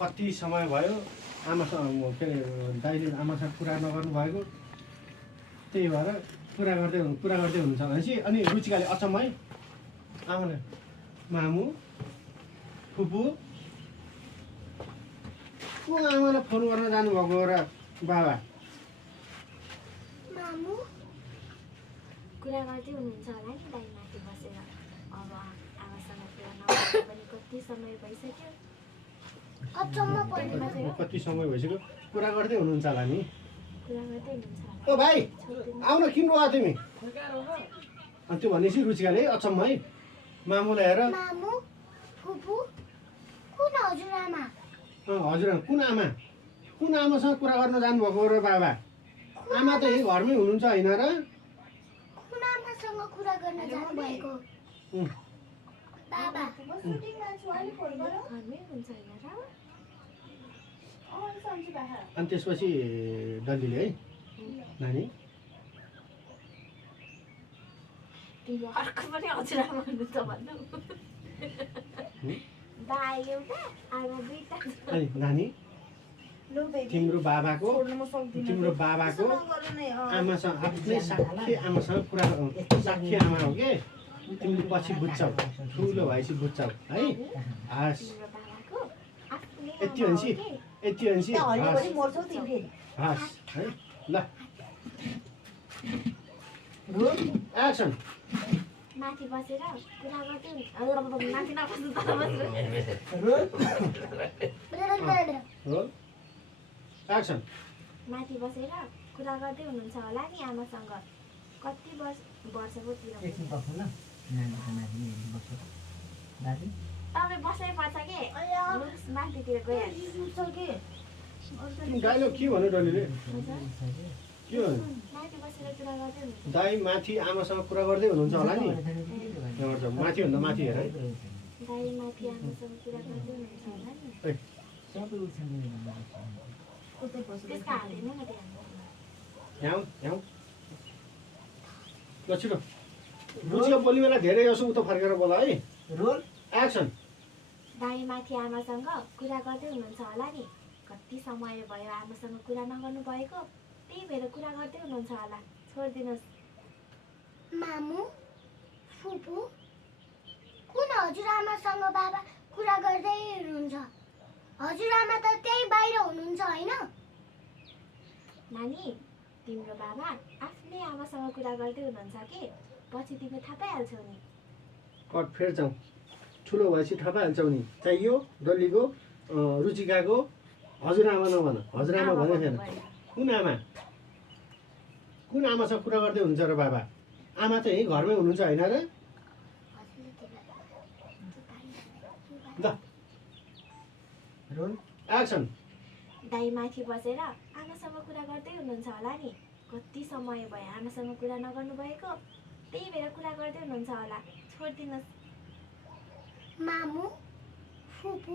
कति समय भयो आमासँग के अरे दाइले आमासँग कुरा नगर्नु भएको त्यही भएर कुरा गर्दै हुनुहुन्छ भनेपछि अनि रुचिकाले अचम्मै आमाले मामु फुपू को आमालाई फोन गर्न जानुभएको र बाबा मामु कुरा गर्दै हुनुहुन्छ होला नि दाइ माथि बसेर अब आमासँग कुरा नगर्नु पनि कति समय भइसक्यो कति समय भइसक्यो कुरा गर्दै हुनुहुन्छ होला नि कुरा गर्दै हुनुहुन्छ ओ भाइ आउन किन गयो तिमी अनि त्यो भनेपछि रुचिकाले अचम्म है मामुलाई हेर मामु फुपू कुन हजुरआमा हजुर कुन आमासँग कुरा गर्न जानुभएको र बाबा आमा त यही घरमै हुनुहुन्छ होइन र कुन आमासँग कुरा गर्न जानु भएको बाबा अनि त्यसपछि डल्लीले है नानी अर्को पनि हजुरआमा हुनुहुन्छ भन्नु दाइ एउटा आमा दुईटा अनि नानी तिम्रो बाबाको आमासँग आफ्नै साक्षी आमासँग कुरा साक्षी आमा हो के तिमीले पछि बुझ्छौ ठुलो भएपछि बुझ्छौ है हस् यति भनेपछि हस् है ल एक्सन माथि बसेर कुरा गर्दै माथि नबस्नु तल बस्नु एक्सन माथि बसेर कुरा गर्दै हुनुहुन्छ होला नि आमासँग कति वर्षको तिर तपाईँ बस्नै पर्छ के माथितिर गइहाल्छ डाइलग के भन्नु डल्लीले के भन्नु माथि बसेर कुरा गर्दै हुनुहुन्छ दाइ माथि आमासँग कुरा गर्दै हुनुहुन्छ होला नि माथि भन्दा माथि हेर है दाइ माथि आमासँग कुरा गर्दै हुनुहुन्छ होला नि त्यसका हाल्दैन न यहाँ ल छिटो रुचिका बोल्ने बेला धेरै जसो उता फर्केर बोला है रोल एक्सन दाइ माथि आमासँग कुरा गर्दै हुनुहुन्छ होला नि कति समय भयो आमासँग कुरा नगर्नु भएको त्यही भएर कुरा गर्दै हुनुहुन्छ होला छोडिदिनुहोस् मामु फुपू कुन हजुरआमासँग बाबा कुरा गर्दै हुनुहुन्छ हजुरआमा त त्यही बाहिर हुनुहुन्छ होइन नानी तिम्रो बाबा आफ्नै आमासँग कुरा गर्दै हुनुहुन्छ कि पछि तिमी थाहा पाइहाल्छौ नि कट फेर जाउँ ठुलो भएपछि थाहा पाइहाल्छौ नि चाहियो डल्लीको रुचिकाको हजुरआमा नभन हजुरआमा भनेको थिएन कुन आमासँग कुरा गर्दै हुनुहुन्छ र बाबा आमा त यही घरमै हुनुहुन्छ होइन र ल रोल एक्सन दाइ माथि बसेर आमासँग कुरा गर्दै हुनुहुन्छ होला नि कति समय भयो आमासँग कुरा नगर्नु भएको त्यही भएर कुरा गर्दै हुनुहुन्छ होला छोडिदिनुहोस् मामु फुपू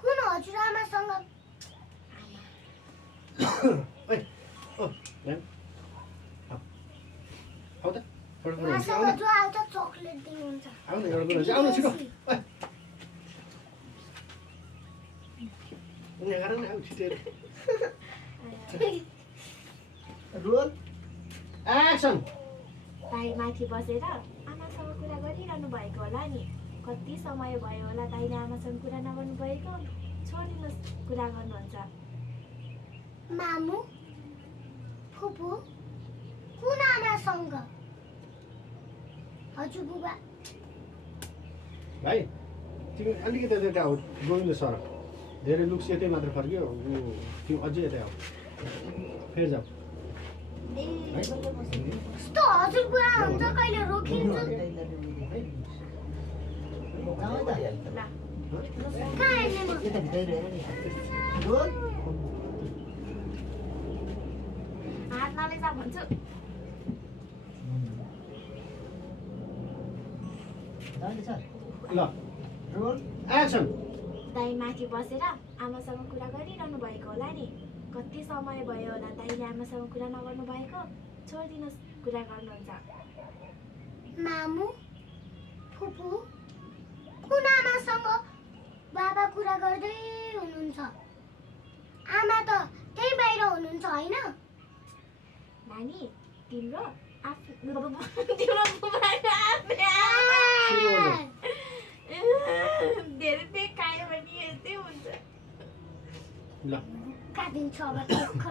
कुन हजुरआमासँग चकलेट दिनुहुन्छ आउनु छिटो रोल एक्सन दाइ माथि बसेर आमासँग कुरा गरिरहनु भएको होला नि कति समय भयो होला दाइले आमासँग कुरा नगर्नु भएको छोडिदिनुहोस् कुरा गर्नुहुन्छ मामु फुपू कुन आमासँग हजुर बुबा भाइ तिमी अलिकति यता आऊ गोविन्द सर धेरै लुक्स यतै मात्र फर्क्यो तिमी अझै यतै आऊ फेरि जाऊ कस्तो हजुर बुवा हुन्छ कहिले रोकिन्छ हात नलैजा भन्छु ल रोल एक्सन दाइ माथि बसेर आमासँग कुरा गरिरहनु भएको होला नि कति समय भयो होला दाइले आमासँग कुरा नगर्नु भएको छोडिदिनुहोस् कुरा गर्नुहुन्छ मामु फुपू कुन आमासँग त त्यही बाहिर हुनुहुन्छ होइन? नानी तिम्रो तिम्रो बुबाको आफ्नै सुरु गर्नु। धेरै देखायो भने यस्तै हुन्छ। ल काटिन्छ अब एक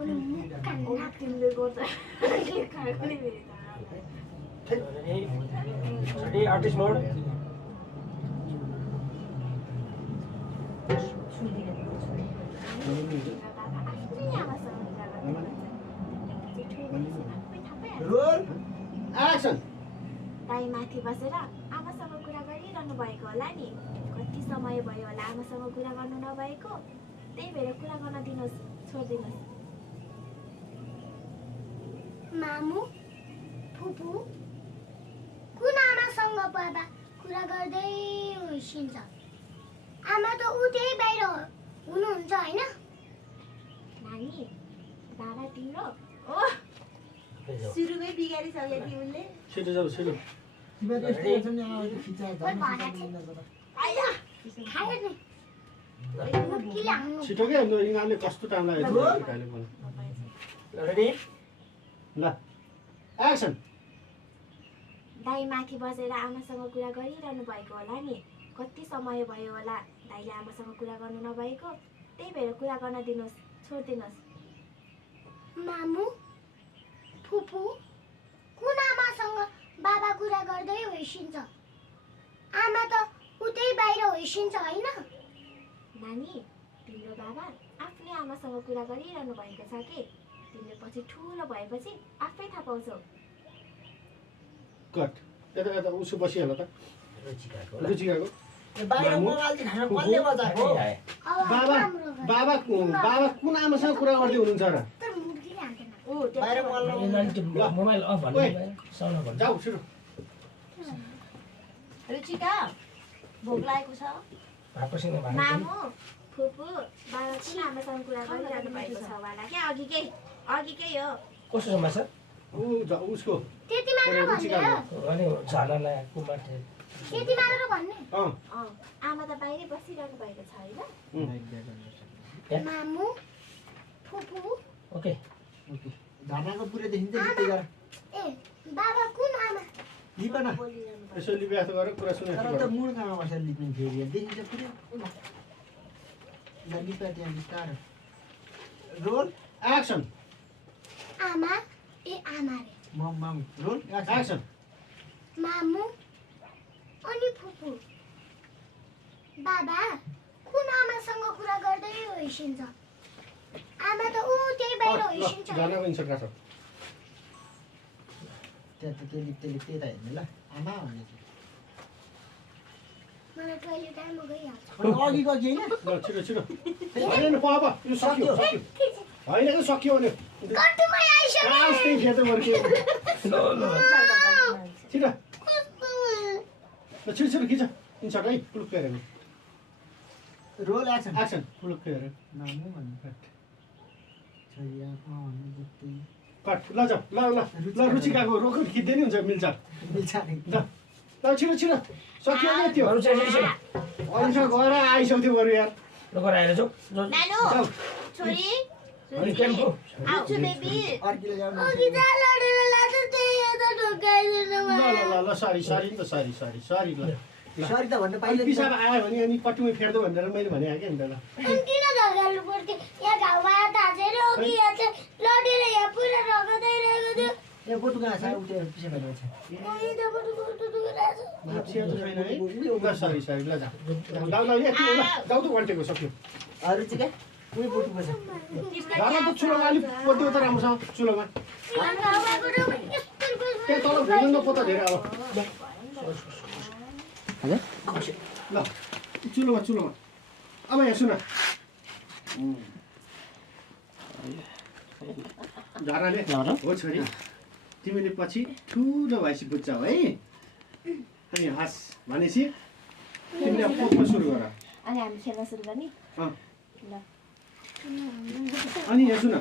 उनी मुख काट्न तिमीले गर्दा देखायो भने फेरि Ready, artist mode. Roll action. दाइ माथि बसेर आमासँग कुरा गरिरहनु भएको होला नि। कति समय भयो होला आमासँग कुरा गर्नु नभएको, त्यही भएर कुरा गर्न दिनुहोस्, छोडिदिनुहोस्। मामु फुपू कुन आमासँग बाबा कुरा गर्दै होइसिन्छ? आमा त ऊ त्यही बाहिर हुनुहुन्छ होइन? नानी बाबा तिम्रो ओह सुरुमै बिगारिसक्यो तिमीले। छिटो जाऊ छिटो। आया खायो नि मुर्कीले हान्नु। छिटो के यिनीहरूले कस्तो टाइम लाग्यो Ready? ल एक्सन। दाइ माथि बसेर आमासँग कुरा गरिरहनु भएको होला नि। कति समय भयो होला दाइले आमासँग कुरा गर्नु नभएको, त्यही भएर कुरा गर्न दिनुहोस्, छोडिदिनुहोस्। मामु फुपू कुन आमासँग बाबा कुरा गर्दै होइसिन्छ? आमा त ऊ त्यही बाहिर होइसिन्छ होइन? नानी तिम्रो बाबा आफ्नै आमासँग कुरा गरिरहनु भएको छ कि तिमीले पछि ठुलो भएपछि आफै थाहा पाउँछौ। कट। यता यता उसो बसिहाल त। रुचिकाको बाहिर मोबाइल चाहिँ खान कसले बजाएको? अब बाबा राम्रो गर्नु। बाबा बाबा कुन आमासँग कुरा गर्दै हुनुहुन्छ र? तर मुर्कीले हान्दैन। बाहिर मोबाइल अफ भन्नु ओए। साउन्ड भन्नु जाऊ छिटो। रुचिका भोक लागेको छ? भाकोसँग भाको मामु फुपू बाबा किन आमासँग कुरा गरिरहनु भएको छ होला क्या? अघिकै हो। कस्तो समाचार? उसको त्यति मात्र भन्ने रुचिकाको। हो? अनि झालालाई कुमार थियो त्यति मात्र भन्ने? अँ आमा त बाहिरै बसिरहनु भएको छ होइन? मामु फुपू ओके झाडाको पुरै देखिन्छ त्यही गर ए बाबा कुन आमा? लिपन बोलिरहनु भएको। यसो लिब्यास गरेर कुरा सुने। तर त मुर्खामा बसेर लिप्ने फेरि देखिन्छ पुरै लिपा त्यहाँ बिस्तारो रोल एक्सन। आमा ए आमा रे मम रोल एक्सन। मामु अनि फुपू बाबा कुन आमासँग कुरा गर्दै होइसिन्छ? आमा त ऊ त्यही बाहिर होइसिन्छ होइन? गानाको इन्सर्ट काट। त्यहाँ त त्यही त हेर्ने ल आमा भन्ने मलाई टोइलेट आएर म गइहाल्छु। अघि गयो होइन ल छिटो छिटो। होइन पापा यो सक्यो सक्यो। होइन कि सक्यो भने कट्टुमै आइसक्यो। त्यही खेत वर्क्यो। छिटो ल छिटो छिटो खिच इन्सर्ट है। पुलुक्क हेरेको रोल एक्सन एक्सन। पुलुक्क हेरे मामु भन्नु छोरी आमा भन्नु जस्तै कट। ल जाऊ ल ल ल रुचिकाको रोक खिच्दै नि हुन्छ मिल्छ। मिल्छ नि ल ल छिटो छिटो सक्यो क्या त्यो। अरू चाहिँ अहिलेसम्म गएर आइसक्थ्यो बरु यार। लोकर आएर जाऊ जाऊ। छोरी अनि टेम्पो आउँछु बेबी। अर्किलो जाऊ अघि त लडेर लाँदा त्यही यता ढोकाइदिनु ल ल ल ल सरी सरी नि त सरी सरी सरी ल। सरी त भन्नु अहिले पाइले पिसाब आयो भने अनि पट्टुमै फेर्दो भनेर मैले भने क्या नि त ल। अनि किन धगाल्नु पर्थ्यो? यहाँ घाउमा तासेर हो कि यहाँ चाहिँ लडेर यहाँ पुरा रगताइरहेको थियो। ए बोटु कहाँ छ उतै पिछे भइरहेको छ यही त बटु दुखिरहेको छ। मान्छे त छैन है। ल सरी सरी ल जाऊ। ल ल यति हो ल जाऊ त उल्टेको सक्यो। अरू चाहिँ क्या उही बोटु बस्छ घरमा त चुलोमा अलिक पोत्यो त राम्रोसँग चुलोमा। यहाँ घाउमा गएर यस्तो त्यही तल भुइँमा पोता धेरै अब। ल चुलोमा चुलोमा। अब यहाँ सुन। झाराले हो छोरी तिमीले पछि ठुलो भएपछि बुझ्छौ है। अनि हाँस भनेपछि तिमीले अब पोत्न सुरु गर। अनि हामी खेल्न सुरु गर्ने? अँ ल अनि यहाँ सुन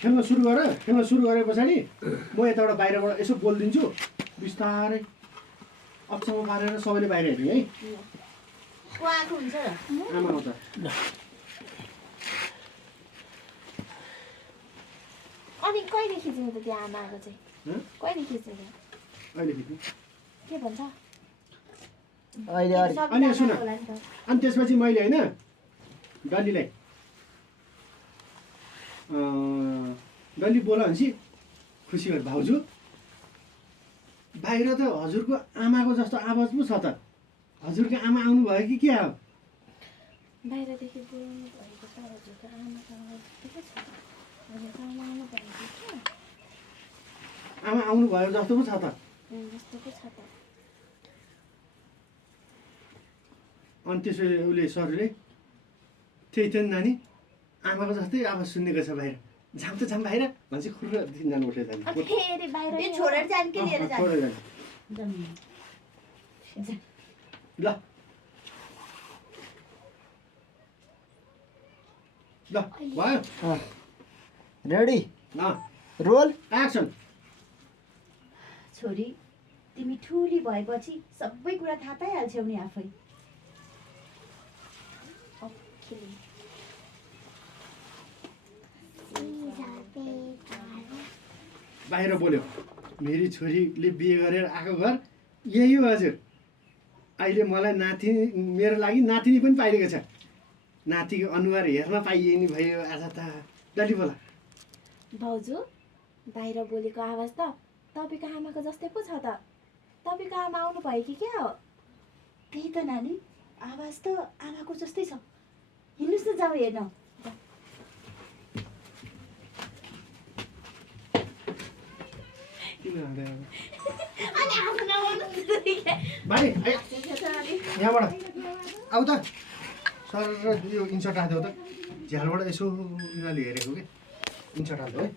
खेल्न सुरु गर। खेल्न सुरु गरे पछाडि म यताबाट बाहिरबाट यसो बोलिदिन्छु बिस्तारै अचम्म पारेर सबैले बाहिर हेर्ने है। को आएको हुन्छ र? आमा आउँछ। अनि कहिले खिच्नु त त्यो आमाको चाहिँ हँ? कहिले खिच्नु त अहिले खिच्नु के भन्छ अहिले अरू अनि सुन। होला नि त अनि त्यसपछि मैले होइन डल्लीलाई डल्ली बोला भनेपछि खुसी भयो भाउजू बाहिर त हजुरको आमाको जस्तो आवाज पो छ त हजुरको आमा आउनुभयो कि के हो बाहिरदेखि बोल्नु भएको त हजुरको आमासँग जस्तो छ हजुरको आमा आउनु भएको के आमा आउनुभयो जस्तो पो छ त जस्तो पो छ त अनि त्यसपछि उसले सरले त्यही त नि नानी आमाको जस्तै आवाज सुन्नेको छ बाहिर झाम त झाम बाहिर भन्छ खुर्र तिनजना उठेर जाने अनि फेरि बाहिर यो छोडेर जाने कि लिएर जाने छोडेर जाने ल ल भयो रेडी अँ रोल एक्सन छोरी तिमी ठुली भएपछि सबै कुरा थाहा पाइहाल्छौ नि आफै ओके बाहिर बोल्यो मेरी छोरीले बिहे गरेर आएको घर यही हो हजुर अहिले मलाई नातिनी मेरो लागि नातिनी पनि पाइरहेको छ नातिको अनुहार हेर्न पाइए नि भयो आज त डल्ली बोला भाउजू बाहिर बोलेको आवाज त तपाईँको आमाको जस्तै पो छ त तपाईँको आमा आउनु भयो कि क्या हो त्यही त नानी आवाज त आमाको जस्तै छ हिँड्नुहोस् न जाऊ हेर्न किन हाँस्दै अब? अनि आफू नआउनु बारी आइ यहाँबाट आऊ त सर र यो इन्सर्ट हालिदेऊ त झ्यालबाट यसो यिनीहरूले हेरेको कि इन्सर्ट हालिदेऊ है